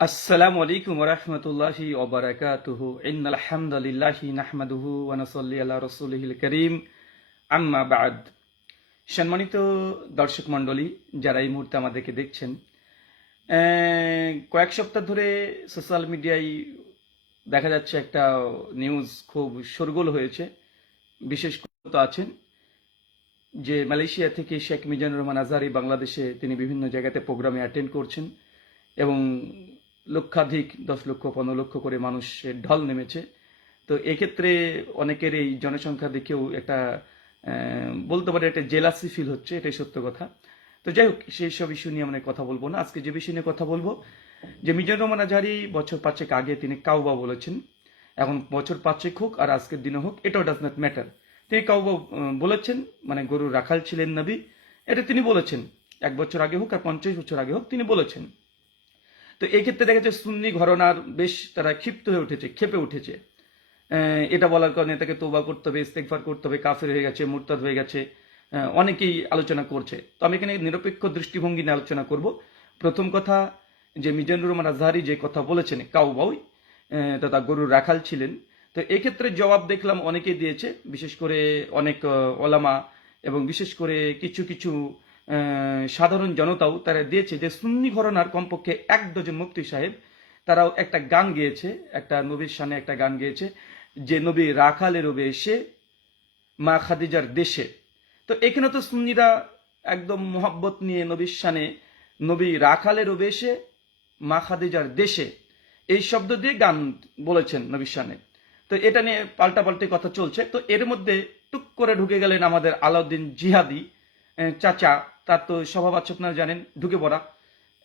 আসসালামু আলাইকুম রহমতুল্লাহি ওবরাকাতুহু। ইন্নাল হামদুলিল্লাহি নাহমাদুহু ওয়া নুসাল্লি আলা রাসূলিহিল কারীম। আম্মা বাদ। সম্মানিত দর্শক মণ্ডলী, যারা এই মুহূর্তে আমাদেরকে দেখছেন কয়েক সপ্তাহ ধরে সোশ্যাল মিডিয়ায় দেখা যাচ্ছে একটা নিউজ খুব শোরগোল হয়েছে। বিশেষ করে আছেন যে মালয়েশিয়া থেকে শেখ মিজানুর রহমান আজহারি বাংলাদেশে তিনি বিভিন্ন জায়গাতে প্রোগ্রামে অ্যাটেন্ড করছেন এবং লক্ষাধিক, দশ লক্ষ, পনেরো লক্ষ করে মানুষের ঢল নেমেছে। তো এক্ষেত্রে অনেকের এই জনসংখ্যা দেখেও একটা বলতে পারে একটা জেলাসি ফিল হচ্ছে, এটাই সত্য কথা। তো যাই হোক, সেই সব ইস্যু নিয়ে আমরা কথা বলব না। আজকে যে বিষয় নিয়ে কথা বলব, যে মিজানুর রহমান আজহারি বছর পাঁচেক আগে তিনি কাউবা বলেছেন, এখন বছর পাঁচেক হোক আর আজকের দিনে হোক, এটাও ডাজ নট ম্যাটার তিনি কাউবা বলেছেন মানে গরু রাখাল ছিলেন নবী, এটা তিনি বলেছেন। এক বছর আগে হোক আর পঞ্চাশ বছর আগে হোক তিনি বলেছেন। তো এই ক্ষেত্রে দেখা যাচ্ছে সুন্নি ঘরনার বেশ তারা ক্ষিপ্ত হয়ে উঠেছে ক্ষেপে উঠেছে। এটা বলার কারণে তাকে তোবা করতে হবে ইস্তেকফার করতে হবে, কাফের হয়ে গেছে, মুরতাদ হয়ে গেছে অনেকেই আলোচনা করছে। তো আমি এখানে নিরপেক্ষ দৃষ্টিভঙ্গি নিয়ে আলোচনা করব। প্রথম কথা, যে মিজানুর রহমান আজহারি যে কথা বলেছেন, কাউবাউই তথা গরুর রাখাল ছিলেন। তো এক্ষেত্রে জবাব দেখলাম অনেকেই দিয়েছে, বিশেষ করে অনেক ওলামা এবং বিশেষ করে কিছু কিছু সাধারণ জনতাও তারা দিয়েছে যে সুন্নি ঘরনার কমপক্ষে এক ডজন মুফতি সাহেব, তারাও একটা গান গেয়েছে, একটা নবীর সামনে একটা গান গেয়েছে, যে নবী রাখালে রবে এসে, মা খাদিজার দেশে। তো এখানে তো সুন্নিরা একদম মোহাব্বত নিয়ে নবীর সানে নবী রাখালে রবে এসে, মা খাদিজার দেশে। এই শব্দ দিয়ে গান বলেছেন নবীর সানে তো এটা নিয়ে পাল্টাপাল্টি কথা চলছে। তো এর মধ্যে টুক করে ঢুকে গেলেন আমাদের আলাউদ্দিন জিহাদি চাচা তার তো স্বভাব আছে আপনারা জানেন, ঢুকে পড়া।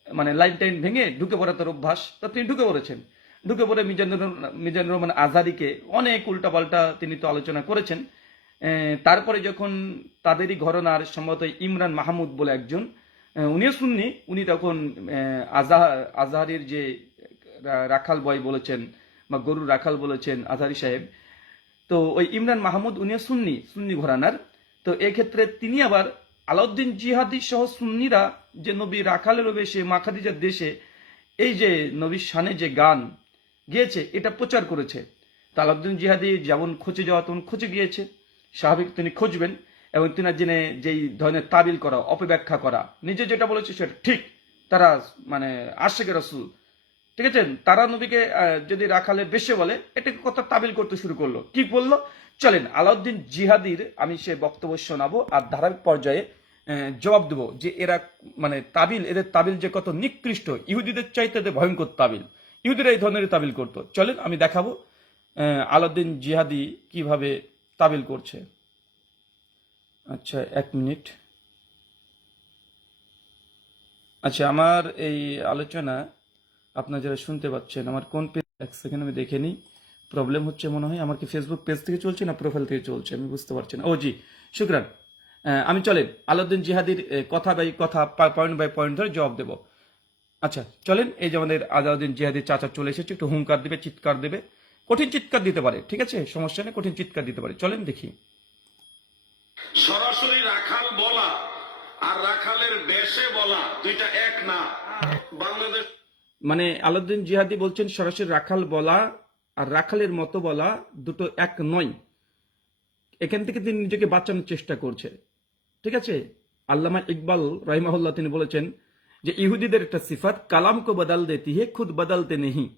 মানে লাইন টাইন ভেঙে ঢুকে পড়া তার অভ্যাস। তা তিনি ঢুকে পড়েছেন। ঢুকে পড়ে মিজানুর মিজানুর রহমান আজাদিকে অনেক উল্টাপাল্টা তিনি তো আলোচনা করেছেন। তারপরে যখন তাদেরই ঘরনার সম্ভবত ইমরান মাহমুদ বলে একজন উনিও শুননি উনি তখন আজাহ, আজহারির যে রাখাল বয় বলেছেন বা গরুর রাখাল বলেছেন আজহারি সাহেব, তো ওই ইমরান মাহমুদ উনিও সুন্নি সুন্নি ঘরানার। তো এক্ষেত্রে তিনি আবার আলাউদ্দিন জিহাদি সহ সুন্নিরা যে নবী রাখালের বেশে মাখাদিজার দেশে, এই যে নবীর শানে যে গান গিয়েছে, এটা প্রচার করেছে। তো আলাউদ্দিন জিহাদি যেমন খোঁজে যাওয়া তেমন খুঁজে গিয়েছে। স্বাভাবিক তিনি খুঁজবেন এবং তিনার জেনে যেই ধরনের তাবিল করা, অপব্যাখ্যা করা, নিজে যেটা বলেছে সেটা ঠিক, তারা মানে আশেকের রসুল। ঠিক আছে? তারা নবীকে যদি রাখালে বেশে বলে, এটাকে কথা তাবিল করতে শুরু করল। কি বলল? চলেন, আলাউদ্দিন জিহাদির আমি সে বক্তব্য শোনাবো আর ধারাবাহিক পর্যায়ে জবাব দেবো যে এরা মানে তাবিল, এদের তাবিল যে কত নিকৃষ্ট, ইহুদিদের চাইতে এদের ভয়ঙ্কর তাবিল। ইহুদিরা এই ধরনের তাবিল করতো। চলেন, আমি দেখাবো আলাউদ্দিন জিহাদি কীভাবে তাবিল করছে। আচ্ছা এক মিনিট। আচ্ছা আমার এই আলোচনা আপনারা যারা শুনতে পাচ্ছেন, আমার কোন পেজ এক সেকেন্ড আমি দেখে নিই। প্রবলেম হচ্ছে মনে হয় আমার কি ফেসবুক পেজ থেকে চলছে না প্রোফাইল থেকে চলছে? আমি বুঝতে পারছি না। ও জি শুক্রান। আমি চলেন আলাউদ্দিন জিহাদির কথা বাই কথা পয়েন্ট বাই পয়েন্ট ধরে জবাব দেব। আচ্ছা চলেন এই যে আমাদের আলাউদ্দিন জিহাদির চাচা চলে এসেছে একটু হুঙ্কার দেবে চিৎকার দেবে। কঠিন চিৎকার দিতে পারে ঠিক আছে? সমস্যা নেই কঠিন চিৎকার দিতে পারে। চলেন দেখি। সরাসরি রাখাল বলা আর রাখালের বেশে বলা দুইটা এক না। বাংলাদেশ মানে আলাউদ্দিন জিহাদি বলছেন সরাসরি রাখাল বলা আর রাখালের মতো বলা দুটো এক নয়। এখান থেকে তিনি নিজেকে বাঁচানোর চেষ্টা করছে ঠিক আছে? আল্লামা ইকবাল রহিমাহুল্লাহ তিনি বলেছেন যে, ইহুদিদের একটা সিফাত, কালামকে বদল দেতি হে, খুদ বদলতে নেহি।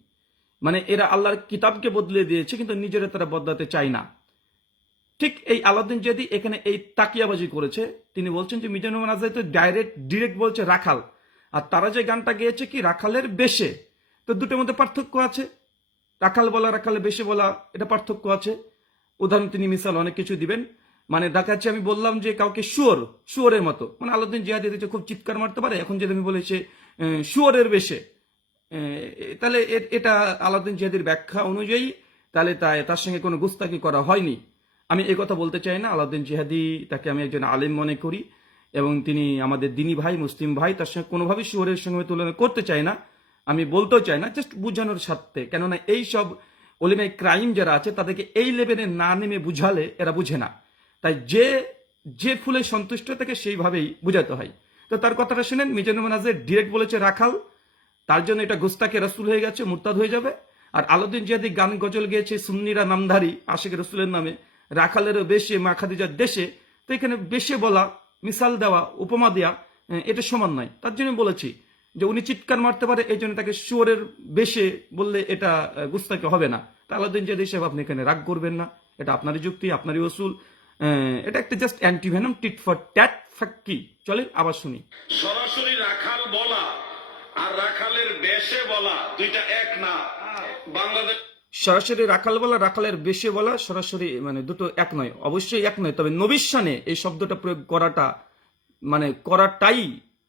মানে এরা আল্লাহর কিতাবকে বদলে দিয়েছে, কিন্তু নিজেরা তারা বদলাতে চায় না। ঠিক এই আলাউদ্দিন জিহাদি এখানে এই তাকিয়াবাজি করেছে। তিনি বলছেন যে, মিজানুর আজাদ তো ডাইরেক্ট ডিরেক্ট বলছে রাখাল। আর তারা যে গানটা গেয়েছে কি? রাখালের বেশে। তো দুটোর মধ্যে পার্থক্য আছে। রাখাল বলা রাখালে বেশে বলা এটা পার্থক্য আছে। উদাহরণ তিনি মিসাল অনেক কিছু দিবেন। মানে দেখা যাচ্ছে আমি বললাম যে কাউকে শুয়োর শুয়োরের মতো। মানে আলাউদ্দিন জিহাদি দিতে খুব চিৎকার মারতে পারে। এখন যদি আমি বলেছি আহ, শুয়োরের বেশে তাহলে এ- এটা আলাউদ্দিন জিহাদির ব্যাখ্যা অনুযায়ী তাহলে তাই তার সঙ্গে কোনো গুস্তাকি করা হয়নি। আমি এই কথা বলতে চাই না। আলাউদ্দিন জিহাদি তাকে আমি একজন আলেম মনে করি। এবং তিনি আমাদের দিনী ভাই মুসলিম ভাই তার সঙ্গে কোনোভাবেই শুয়োরের সঙ্গে তুলনা করতে চাই না। আমি বলতেও চাই না জাস্ট বুঝানোর স্বার্থে। কেননা এই সব অলিমাই ক্রাইম যারা আছে, তাদেরকে এই লেভেলে না নেমে বুঝালে এরা বুঝে না। তাই যে যে ফুলে সন্তুষ্ট থাকে সেইভাবেই বুঝাতে হয়। তো তার কথাটা শুনেন, মিজানুর নাজের ডিরেক্ট বলেছে রাখাল, তার জন্য এটা গোস্তাকে রসুল হয়ে গেছে, মুরতাদ হয়ে যাবে। আর আলাউদ্দিন জিয়াদি গান গজল গেয়েছে, সুন্নিরা নামধারী আশেখ রসুলের নামে। রাখালেরও বেশে, মা খাদিজার দেশে। তো এখানে বেশে বলা মিসাল দেওয়া, উপমা দেওয়া এটা সমান নয়। তার জন্য বলেছি যে উনি চিৎকার মারতে পারে এই জন্য তাকে শুয়োরের বেশে বললে এটা গুস্তাকে হবে না। তা আলাউদ্দিন জিহাদি সাহেব আপনি এখানে রাগ করবেন না। এটা আপনারই যুক্তি আপনারই ওসুল এটা একটা just antivenom tit for tat ফাক্কি। চলে আবার শুনি। সরাসরি রাখাল বলা আর রাখালের বেশে বলা দুইটা এক না। বাংলাদেশ সরাসরি রাখাল বলা রাখালের বেশে বলা সরাসরি মানে দুটো এক নয়। অবশ্যই এক নয় তবে নবিশ্বানে এই শব্দটা প্রয়োগ করাটা মানে করাটাই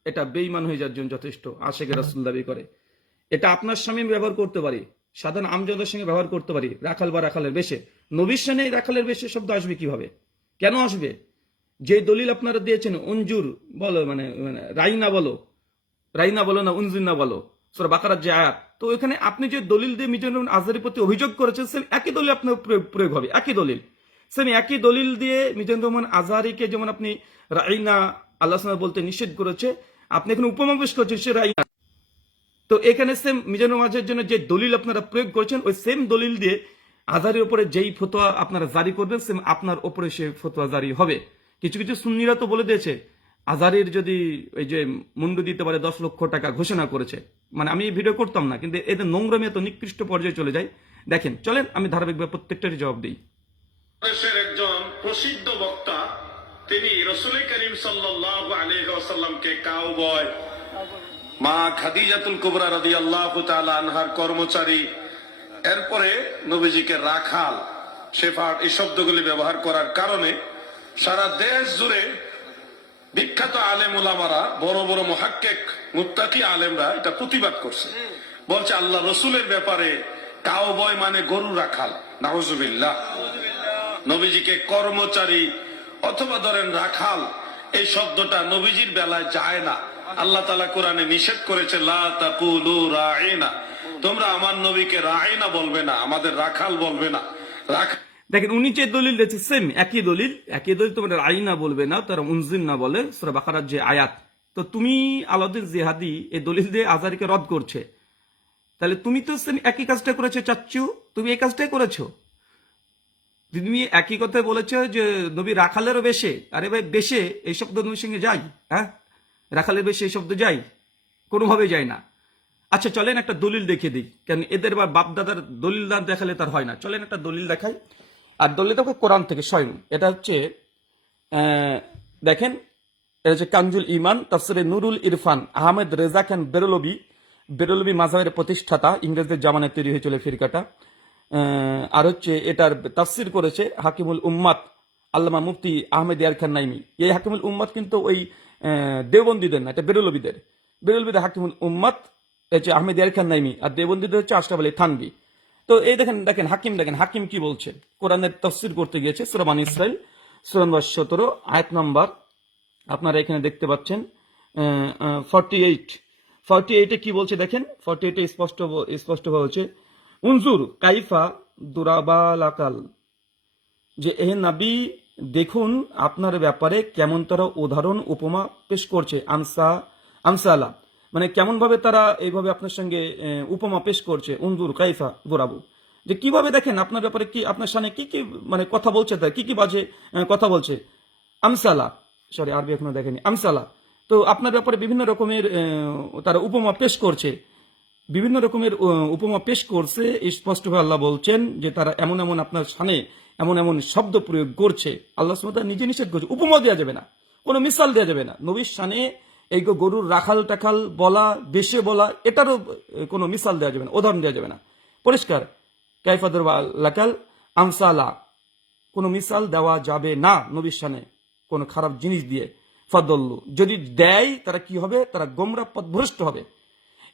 এটা বেইমান হয়ে যাওয়ার জন্য যথেষ্ট। আশেখ রাসুল দাবি করে। এটা আপনার স্বামী ব্যবহার করতে পারি। সাধারণ আমজদের সঙ্গে ব্যবহার করতে পারি। রাখাল বা রাখালের বেশে। নবিশ্বানে এই রাখালের বেশে শব্দ আসবে কীভাবে? কেন আসবে? যে দলিল আপনারা দিয়েছেন অঞ্জুর বলো মানে মানে রাইনা বলো। রাইনা বলো না উনজুন্না বলো। সুরা বাকারার যে আয়াত। তো ওইখানে আপনি যে দলিল দিয়ে মিজানুর রহমান আজহারের প্রতি অভিযোগ করেছেন সেম একই দলিল আপনার প্রয়োগ প্রয়োগ হবে। একই দলিল। সেম একই দলিল দিয়ে মিজানুর রহমান আজহারিকে যেমন আপনি রাইনা আল্লাহ বলতে নিষেধ করেছে আপনি এখানে উপমা করছেন, সে রাইনা তো এখানে সেম মিজানুর রহমান জন্য যে দলিল আপনারা প্রয়োগ করেছেন, ওই সেম দলিল দিয়ে আজহারের উপরে যেই ফতোয়া আপনারা জারি করবেন সেম আপনার উপরে সে ফতোয়া জারি হবে। কিছু কিছু সুন্নিরা তো বলে দিয়েছে আজারির যদি ওই যে মুন্ডু দিতে পারে, দশ লক্ষ টাকা ঘোষণা করেছে। মানে আমি ভিডিও করতাম না, কিন্তু এদের নোংরামি এত নিকৃষ্ট পর্যায়ে চলে যায়। দেখেন, চলেন, আমি ধারাবাহিকভাবে প্রত্যেকটারই জবাব দিই। একজন প্রসিদ্ধ বক্তা তিনি রসুল করিম সাল্লাহ আলহাসাল্লামকে কাউ বয় মা খাদিজাতুল কুবরা রাদি আল্লাহ আনহার কর্মচারী এরপরে নবীজিকে রাখাল শেফার্ড এই শব্দগুলি ব্যবহার করার কারণে সারা দেশ জুড়ে বিখ্যাত আলেম ওলামারা বড় বড় মহাক্কেক মুত্তাকি আলেমরা এটা প্রতিবাদ করছে। বলছে আল্লাহ রসুলের ব্যাপারে কাউ বয় মানে গরু রাখাল। নাহজুবিল্লাহ নবীজিকে কর্মচারী অথবা ধরেন রাখাল, এই শব্দটা নবীজির বেলায় যায় না। আল্লাহ তালা কোরআনে নিষেধ করেছে, লা তোমরা আমার নবীকে রাঈনা বলবে না, আমাদের রাখাল বলবে না। রাখাল দেখেন, উনি যে দলিল দিয়েছে সেম একই দলিল। একই দলিল তোমার আইনা বলবে না, তারা উনজিন না বলে, সুরা বাকারার যে আয়াত। তো তুমি আলাউদ্দিন জিহাদি এই দলিল দিয়ে আজারিকে রদ করছে। তাহলে তুমি তো সেম একই কাজটা করেছ চাচ্ছু তুমি এই কাজটাই করেছ। তুমি একই কথা বলেছ যে, নবী রাখালেরও বেশে। আরে ভাই, বেশে এই শব্দ নবীর সঙ্গে যাই হ্যাঁ? রাখালের বেশে এই শব্দ যাই কোনোভাবে যায় না। আচ্ছা চলেন একটা দলিল দেখিয়ে দিই। কেন এদের বা বাপদাদার দলিল না দেখালে তার হয় না। চলেন একটা দলিল দেখাই। আর দলিল দেখো কোরআন থেকে, স্বয়ং। এটা হচ্ছে দেখেন, এটা হচ্ছে কাঞ্জুল ইমান তাফসিরে নুরুল ইরফান, আহমেদ রেজা খান বেরলবি। বেরলবি মাঝাবের প্রতিষ্ঠাতা, ইংরেজদের জামানায় তৈরি হয়েছিল ফিরকাটা। আর হচ্ছে এটার তাফসির করেছে হাকিমুল উম্মাদ আল্লামা মুফতি আহমেদ ইয়ার খান নাইমি। এই হাকিমুল উম্মাদ কিন্তু ওই আহ, দেওবন্দীদের না এটা বেরলবিদের। বেরলবিদের হাকিমুল উম্মাদ হচ্ছে আহমেদ ইয়ার খান নাইমি আর দেওবন্দীদের হচ্ছে আশরাফ আলী থানবি তো এই দেখেন দেখেন হাকিম দেখেন হাকিম কি বলছে? কোরআনের তফসির করতে গিয়েছে সুরামান ইসরাইল সুরান সতেরো আয়াত নাম্বার। আপনারা এখানে দেখতে পাচ্ছেন ফর্টি এইট ফর্টি এইটে কি বলছে দেখেন? ফর্টি এইটে স্পষ্ট স্পষ্ট হচ্ছে উনজুর, কাইফা দুরাবালাকাল। যে এ নাবি, দেখুন আপনার ব্যাপারে কেমন তারা উদাহরণ উপমা পেশ করছে, আমসা, আমসালা। মানে কেমন ভাবে তারা এইভাবে আপনার সঙ্গে উপমা পেশ করছে, উনজুর, কাইফা গোরাবু যে কীভাবে দেখেন আপনার ব্যাপারে কি, আপনার সামনে কি কি মানে কথা বলছে তার, কি কি বাজে কথা বলছে। আমসালা, সরি, আরবি এখনও দেখেনি, আমসালা। তো আপনার ব্যাপারে বিভিন্ন রকমের তারা উপমা পেশ করছে। বিভিন্ন রকমের উপমা পেশ করছে। স্পষ্টভাবে আল্লাহ বলছেন যে তারা এমন এমন আপনার সামনে এমন এমন শব্দ প্রয়োগ করছে। আল্লাহ সুমতা নিজে নিষেধ করছে। উপমা দেওয়া যাবে না। কোনো মিসাল দেওয়া যাবে না। নবীর সানে এই গরুর রাখাল টাখাল বলা বেশে বলা, এটারও কোনো মিসাল দেওয়া যাবে না, উদাহরণ দেওয়া যাবে না। পরিষ্কার। কাইফাদুর লাকাল আমসালা। কোনো মিসাল দেওয়া যাবে না নবীর সানে কোনো খারাপ জিনিস দিয়ে। ফদল্লু। যদি দেয়, তারা কি হবে? তারা গোমরা পথভ্রষ্ট হবে।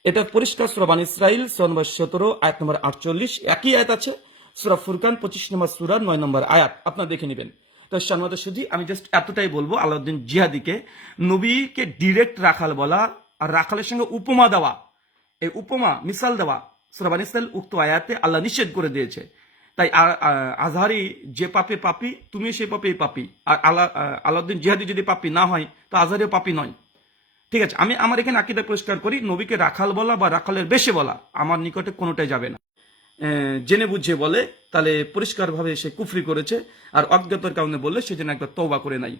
এটা পরিষ্কার সুরাবান ইসরাইল নম্বর সতেরো, আয়াত নম্বর আটচল্লিশ। একই আয়াত আছে, সুরা ফুরকান, পঁচিশ নম্বর সুরার নয় নম্বর আয়াত। আপনার দেখে নেবেন। তো সুজি আমি জাস্ট এতটাই বলব, আলাউদ্দিন জিহাদিকে, নবীকে ডিরেক্ট রাখাল বলা আর রাখালের সঙ্গে উপমা দেওয়া। এই উপমা, মিসাল দেওয়া সুরাবান ইসরাইল উক্ত আয়াতে আল্লাহ নিষেধ করে দিয়েছে। তাই আজহারি, যে পাপে পাপি তুমি সেই পাপেই পাপি। আর আল্লাহ আলাউদ্দিন জিহাদি যদি পাপি না হয়, তো আজহারিও পাপি নয়। ঠিক আছে, আমি আমার এখানে আকিদা পরিষ্কার করি, নবীকে রাখাল বলা বা রাখালের বেশে বলা আমার নিকটে কোনোটাই যাবে না। জেনে বুঝে বলে, তাহলে পরিষ্কারভাবে সে কুফরি করেছে, আর অজ্ঞতার কারণে বললে সে যেন একবার তওবা করে নাই।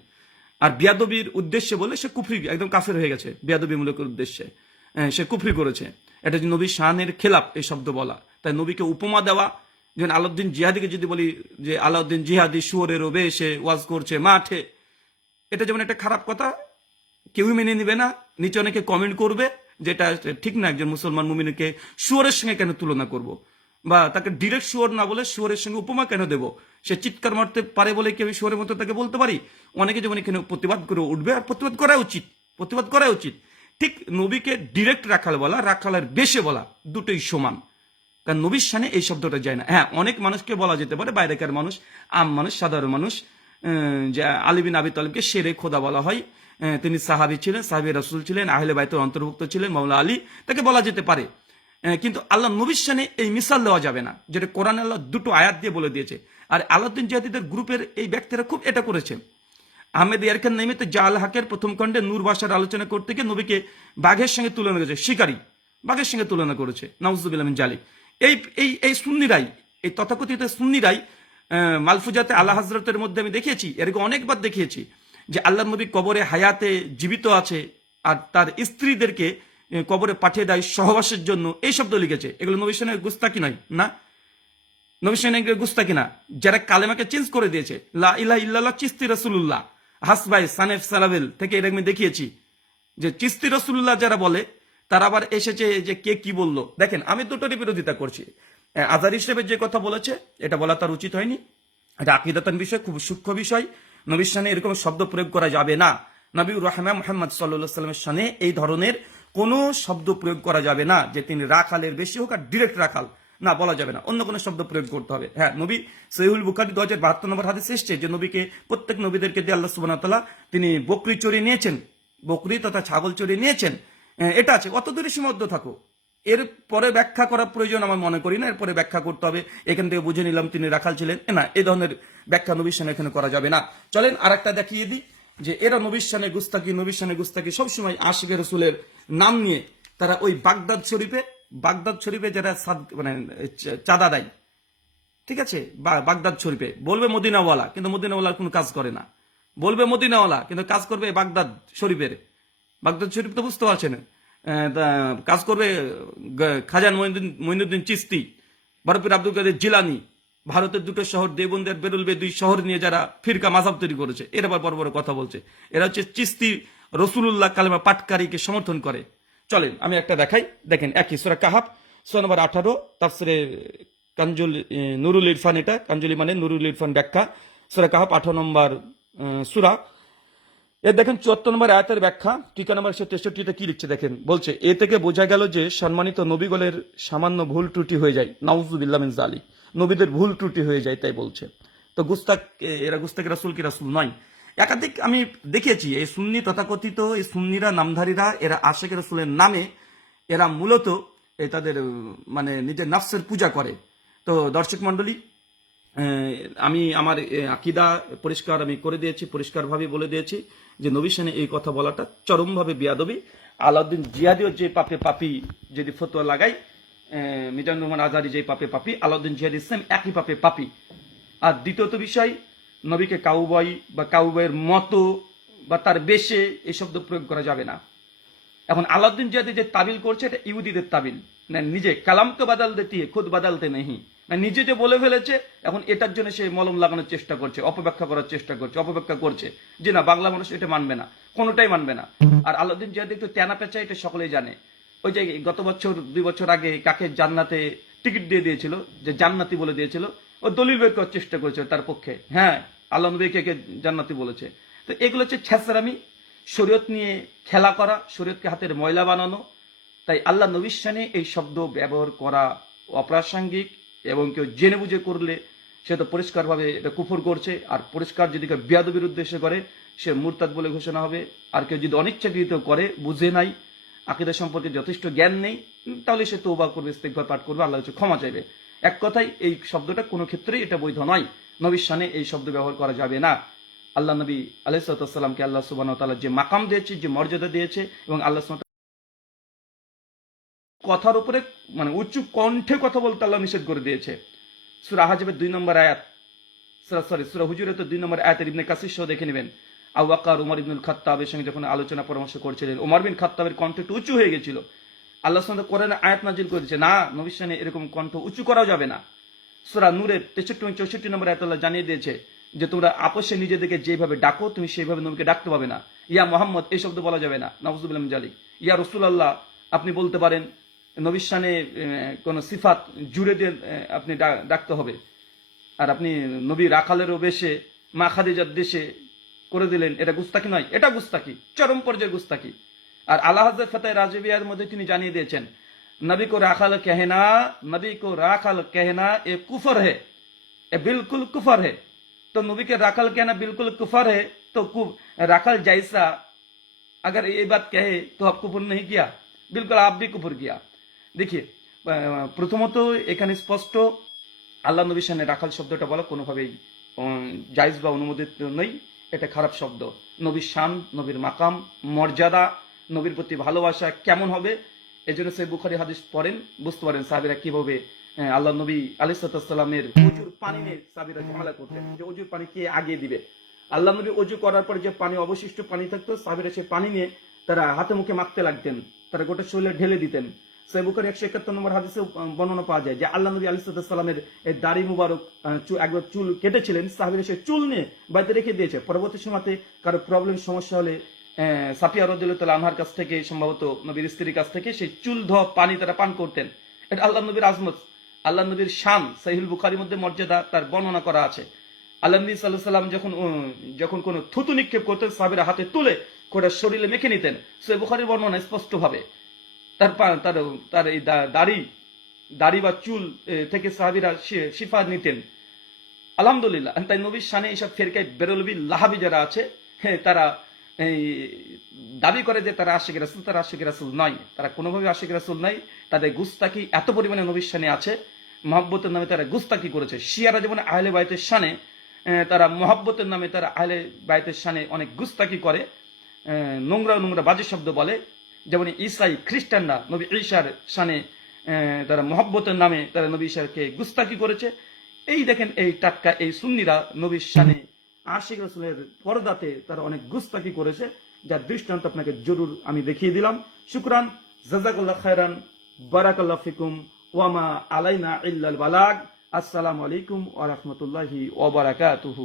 আর বিয়াদবির উদ্দেশ্যে বলে সে কুফরি, একদম কাফের হয়ে গেছে বিয়াদবিমূলকের উদ্দেশ্যে। সে কুফরি করেছে। এটা যে নবী শাহানের খেলাপ এই শব্দ বলা। তাই নবীকে উপমা দেওয়া, যেমন আলাউদ্দিন জিহাদিকে যদি বলি যে, আলাউদ্দিন জিহাদি শুয়োরের রোবে এসে ওয়াজ করছে মাঠে, এটা যেমন একটা খারাপ কথা কেউই মেনে নিবে না, নিচে অনেকে কমেন্ট করবে, যেটা ঠিক না একজন মুসলমান মুমিনকে শুয়োরের সঙ্গে কেন তুলনা করব। বা তাকে ডিরেক্ট শুয়োর না বলে শুয়োরের সঙ্গে উপমা কেন দেব? সে চিৎকার মারতে পারে বলে কি আমি শুয়োরের মতো তাকে বলতে পারি? অনেকে যেমন এখানে প্রতিবাদ করে উঠবে, আর প্রতিবাদ করা উচিত, প্রতিবাদ করা উচিত। ঠিক নবীকে ডিরেক্ট রাখাল বলা রাখালের বেশে বলা দুটোই সমান। কারণ নবীর সানে এই শব্দটা যায় না। হ্যাঁ অনেক মানুষকে বলা যেতে পারে, বাইরেকার মানুষ, আম মানুষ, সাধারণ মানুষ যে আলিবিন আবি তালিবকে শেরে খোদা বলা হয়। তিনি সাহাবি ছিলেন, সাহাবি রসুল ছিলেন, আহলে বাইতের অন্তর্ভুক্ত ছিলেন মাওলা আলী। তাকে বলা যেতে পারে কিন্তু আল্লাহ নবীর সানে এই মিসাল দেওয়া যাবে না, যেটা কোরআন আল্লাহ দুটো আয়াত দিয়ে বলে দিয়েছে। আর আলাউদ্দিন জাহিদের গ্রুপের এই ব্যক্তিরা খুব এটা করেছেন আহমেদ ইয়ারখান নামিত জাল হাকের প্রথম খণ্ডে নূর ভাষার আলোচনা করতে গিয়ে নবীকে বাঘের সঙ্গে তুলনা করেছে, শিকারী, বাঘের সঙ্গে তুলনা করেছে, নাউজুবিল্লাহ মিন জালি এই এই এই সুন্নিরাই, এই তথাকথিত সুন্নিরাই মালফুজাতে আল্লাহ হাজরতের মধ্যে আমি দেখিয়েছি এরকম অনেকবার দেখিয়েছি। যে আল্লাহ নবী কবরে হায়াতে জীবিত আছে আর তার স্ত্রীদেরকে কবরে পাঠিয়ে দেয় সহবাসের জন্য। এই শব্দ লিখেছে। এগুলো নবী সেনের গুস্তাকি নয়? না? নবী সেনের গুস্তাকি না? যারা কালেমাকে চেঞ্জ করে দিয়েছে। লা ইলাহা ইল্লাল্লাহ, চিস্তি রসুল্লাহ হাসবাই সানেফ সালাবেল থেকে এরকম আমি দেখিয়েছি যে চিস্তি রসুল্লাহ যারা বলে, তারা আবার এসেছে যে কে কি বলল। দেখেন, আমি দুটোরই বিরোধিতা করছি। আজার হিসেবে যে কথা বলেছে, এটা বলা তার উচিত হয়নি। এটা আকিদাতান বিষয়, খুব সূক্ষ্ম বিষয়। নবীর সানে এরকম শব্দ প্রয়োগ করা যাবে না। নবী রহমা মোহাম্মদ সাল্লাহ সাল্লামের সানে এই ধরনের কোনো শব্দ প্রয়োগ করা যাবে না, যে তিনি রাখালের বেশি হোক আর ডিরেক্ট রাখাল। না, বলা যাবে না। অন্য কোনো শব্দ প্রয়োগ করতে হবে। হ্যাঁ নবী সহিউল বুখারি দু হাজার বাহাত্তর নম্বর হাতে এসছে যে নবীকে, প্রত্যেক নবীদেরকে দিয়ে আল্লাহ সুবাহ তাআলা তিনি বকরি চড়িয়ে নিয়েছেন। বকরি তথা ছাগল চড়িয়ে নিয়েছেন। এটা আছে। অত দূরে সীমাবদ্ধ থাকো। এর পরে ব্যাখ্যা করার প্রয়োজন আমার মনে করি না এরপরে ব্যাখ্যা করতে হবে। এখান থেকে বুঝে নিলাম তিনি রাখাল ছিলেন। না এই ধরনের ব্যাখ্যা নবীর সামনে এখানে করা যাবে না। চলেন আর একটা দেখিয়ে দিই, যে এরা নবীর সামনে গুস্তাকি নবীর সামনে গুস্তাকি সবসময় আশিকের রসুলের নাম নিয়ে তারা ওই বাগদাদ শরীফে বাগদাদ শরীফে যারা মানে চাঁদা দেয়। ঠিক আছে? বাগদাদ শরীফে। বলবে মদিনাওয়ালা, কিন্তু মদিনাওয়ালার কোনো কাজ করে না। বলবে মদিনাওয়ালা, কিন্তু কাজ করবে বাগদাদ শরীফের। বাগদাদ শরীফ তো বুঝতে পারছেন। কাজ করবে খাজান মঈনুদ্দিন চিস্তি, বরফির আব্দুল কাদের জিলানি, ভারতের দুটো শহর দেবন্দের বেরুলবে দুই শহর নিয়ে যারা ফিরকা মাজাব তৈরি করেছে, এর আবার বড় বড় কথা বলছে। এরা হচ্ছে চিস্তি রসুলুল্লাহ কালেমা পাটকারীকে সমর্থন করে। চলেন, আমি একটা দেখাই। দেখেন, একই সুরা কাহাব সুরা নম্বর আঠারো, তাফসিরে কাঞ্জুল নুরুল ইরফান এটা কাঞ্জুলি মানে নুরুল ইরফান ব্যাখ্যা। সুরা কাহাব আঠারো নম্বর সুরা। এর দেখেন চুয়াত্তর নম্বর আয়াতের ব্যাখ্যা টিকা নম্বর একশো তেষট্টিটা কি লিখছে দেখেন? বলছে এ থেকে বোঝা গেল যে সম্মানিত নবীগলের সামান্য ভুল ত্রুটি হয়ে যায়। নাউজুবিল্লাহ মিন জালি নবীদের ভুল ত্রুটি হয়ে যায় তাই বলছে। তো গুস্তাক এরা গুস্তাক রাসুল কি রাসুল নয়। একাধিক আমি দেখেছি এই সুন্নি তথাকথিত এই সুন্নিরা নামধারীরা এরা আশেখ রসুলের নামে এরা মূলত তাদের মানে নিজের নাফসের পূজা করে। তো দর্শক মন্ডলী আহ, আমি আমার আকিদা পরিষ্কার আমি করে দিয়েছি পরিষ্কারভাবে বলে দিয়েছি। যে নবী সেনে এই কথা বলাটা চরমভাবে বিয়াদবি। আলাউদ্দিন জিয়াদিও যে পাপে পাপি যদি ফতোয়া লাগাই মিজান রহমান আজারি যে পাপে পাপি, আলাউদ্দিন জিয়াদ ইসলাম একই পাপে পাপি। আর দ্বিতীয়ত বিষয়, নবীকে কাউবয় বা কাউবয়ের মতো বা তার বেশে এই শব্দ প্রয়োগ করা যাবে না। এখন আলাউদ্দিন জিয়াদি যে তাবিল করছে, এটা ইহুদিদের তাবিল। না নিজে কালাম তো বাদাল দেতি খুদ বাদালতে নেই নিজে যে বলে ফেলেছে, এখন এটার জন্য সে মলম লাগানোর চেষ্টা করছে, অপব্যাখ্যা করার চেষ্টা করছে, অপব্যাখ্যা করছে। যে না, বাংলা মানুষ এটা মানবে না, কোনোটাই মানবে না। আর আলাউদ্দিন জিয়াদি একটু তেনা পেঁচা এটা সকলেই জানে। ওই যে গত বছর, দুই বছর আগে কাকে জান্নাতে টিকিট দিয়ে দিয়েছিল, যে জান্নাতি বলে দিয়েছিল, ও দলিল বের করার চেষ্টা করেছে তার পক্ষে। হ্যাঁ আল্লাহ কে জান্নাতি বলেছে। তো এগুলো হচ্ছে ছ্যাঁচড়ামি, শরীয়ত নিয়ে খেলা করা, শরীয়তকে হাতের ময়লা বানানো। তাই আল্লাহ নবীর এই শব্দ ব্যবহার করা অপ্রাসঙ্গিক। এবং কেউ জেনে বুঝে করলে সে তো পরিষ্কারভাবে এটা কুফর করছে। আর পরিষ্কার যদি কেউ বিয়াদবির উদ্দেশ্যে করে, সে মুরতাদ বলে ঘোষণা হবে। আর কেউ যদি অনিচ্ছাকৃত করে, বুঝে নাই, আকিদা সম্পর্কে যথেষ্ট জ্ঞান নেই তাহলে সে তৌবা করবে ইস্তেকবার পাঠ করবে, আল্লাহ কাছে ক্ষমা চাইবে। এক কথায়, এই শব্দটা কোনো ক্ষেত্রেই এটা বৈধ নয়। নবীর সানে এই শব্দ ব্যবহার করা যাবে না। আল্লাহ নবী আলাইসাল্লামকে আল্লাহ সুবাহ তাআলা যে মাকাম দিয়েছে, যে মর্যাদা দিয়েছে, এবং আল্লাহ কথার উপরে মানে উঁচু কণ্ঠে কথা বলতে আল্লাহ নিষেধ করে দিয়েছে। সুরা হাজবের দুই নম্বর আয়াত। সুরা, সরি, সুরা তো দুই নম্বর আয়াতের ইবনে কাসির সহ দেখে নেবেন। আবু বকর, উমর ইবনুল খাত্তাবের সঙ্গে যখন আলোচনা, পরামর্শ করছিলেন ওমর বিন খাত্তাবের কণ্ঠ একটু উঁচু হয়ে গেছিল। আল্লাহ সুবহানাহু কোরআন আয়াত নাজিল করে দিয়েছে, না নবীর সামনে এরকম কণ্ঠ উঁচু করাও যাবে না। সুরা নূরের তেষট্টি চৌষট্টি নম্বর আয়াত আল্লাহ জানিয়ে দিয়েছে যে, তোমরা আপসে নিজেদেরকে যেভাবে ডাকো, তুমি সেইভাবে নবীকে ডাকতে পাবে না। ইয়া মোহাম্মদ, এই শব্দ বলা যাবে না। নওয়াজুবিল্লাহ জালি ইয়া রসুল আল্লাহ আপনি বলতে পারেন নবীর সানে কোন সিফাত জুড়ে দিয়ে আহ, আপনি ডা- ডাকতে হবে আর আপনি নবী রাখালেরও বেশে মা খাদিজার দেশে করে দিলেন এটা গুস্তাকি নয় এটা গুস্তাকি চরম পর্যায়ে গুস্তাকি আর আল্লাহ হাজর ফতাহ রাজবিয়ার মধ্যে তিনি জানিয়ে দিয়েছেন নবী को राखाल कहना नबी को राखाल कहना ये कुफर है ये बिल्कुल कुफर है तो नबी के राखाल कहना बिल्कुल कुफर है तो कु- राखाल जैसा अगर ये बात कहे तो आप कुफर नहीं किया बिल्कुल आप भी कुफर किया দেখি প্রথমত এখানে স্পষ্ট আল্লাহ নবী সামনে রাখাল শব্দটা বলা কোনোভাবেই জায়জ বা অনুমোদিত নেই এটা খারাপ শব্দ। নবীর শান, নবীর মাকাম, মর্যাদা, নবীর প্রতি ভালোবাসা কেমন হবে? এই জন্য সে বুখারি হাদিস পড়েন, বুঝতে পারেন সাহাবিরা কীভাবে আল্লাহ নবী আলি আলিসালামের উজুর পানি নিয়ে সাহাবিরা ঝামেলা করতেন। যে উজুর পানি কে আগিয়ে দিবে? আল্লাহ নবী অজু করার পর যে পানি অবশিষ্ট পানি থাকতো, সাহাবিরা সে পানি নিয়ে তারা হাতে মুখে মাখতে লাগতেন, তারা গোটা শরীরে ঢেলে দিতেন। সৈবুকের একশো একাত্তর নম্বর হাদিসে বর্ণনা পাওয়া যায় যে আল্লাহ নবী আলিসাল্লামের দাড়ি মুবারক একবার চুল কেটেছিলেন, সাহাবিরা সেই চুল নিয়ে বাড়িতে রেখে দিয়েছে। পরবর্তী সময়তে কারও প্রবলেম সমস্যা হলে সাফিয়া রদুল্লাহ আনহার কাছ থেকে, সম্ভবত নবীর স্ত্রীর কাছ থেকে সেই চুল ধোয়া পানি তারা পান করতেন। এটা আল্লাহ নবীর আজমত। আল্লাহ নবীর শান সাহিল বুখারির মধ্যে মর্যাদা তার বর্ণনা করা আছে। আল্লাহ নবী সাল্লাহ সাল্লাম যখন যখন কোনো থুতু নিক্ষেপ করতেন, সাহাবিরা হাতে তুলে কোটা শরীরে মেখে নিতেন। সে বুখারির বর্ণনা স্পষ্টভাবে। তার তার এই দাড়ি দাড়ি বা চুল থেকে সাহাবিরা শিফা নিতেন। আলহামদুলিল্লাহ, তাই নবীর সানে এইসব ফেরকায় বেরলবি লাহাবি যারা আছে তারা এই দাবি করে যে তারা আশিক রাসুল, তারা আশিক রাসুল নয়। তারা কোনোভাবে আশিক রাসুল নয়। তাদের গুস্তাকি এত পরিমাণে নবীর সানে আছে, মহব্বতের নামে তারা গুস্তাকি করেছে। শিয়ারা যেমন আহলে বাইতের সানে তারা মহব্বতের নামে তারা আহলে বাইতের সানে অনেক গুস্তাকি করে নোংরা নোংরা বাজে শব্দ বলে। যেমন ইসাই খ্রিস্টানরা নবী ঈশার সানে তারা মহব্বতের নামে তারা নবী ঈশাকে গুস্তাকি করেছে। এই দেখেন এই টাটকা, এই সুন্নিরা নবীর সানে আশিক রসুলের পর্দাতে তারা অনেক গুস্তাকি করেছে, যার দৃষ্টান্ত আপনাকে জরুর আমি দেখিয়ে দিলাম। শুক্রান, জাজাকাল্লাহ খায়রান, বারাকাল্লাহ ফিকুম ওয়ামা আলাইনা ইল্লাল বালাগ। আসসালামু আলাইকুম ওয়া রাহমাতুল্লাহি ওয়া বারাকাতুহু।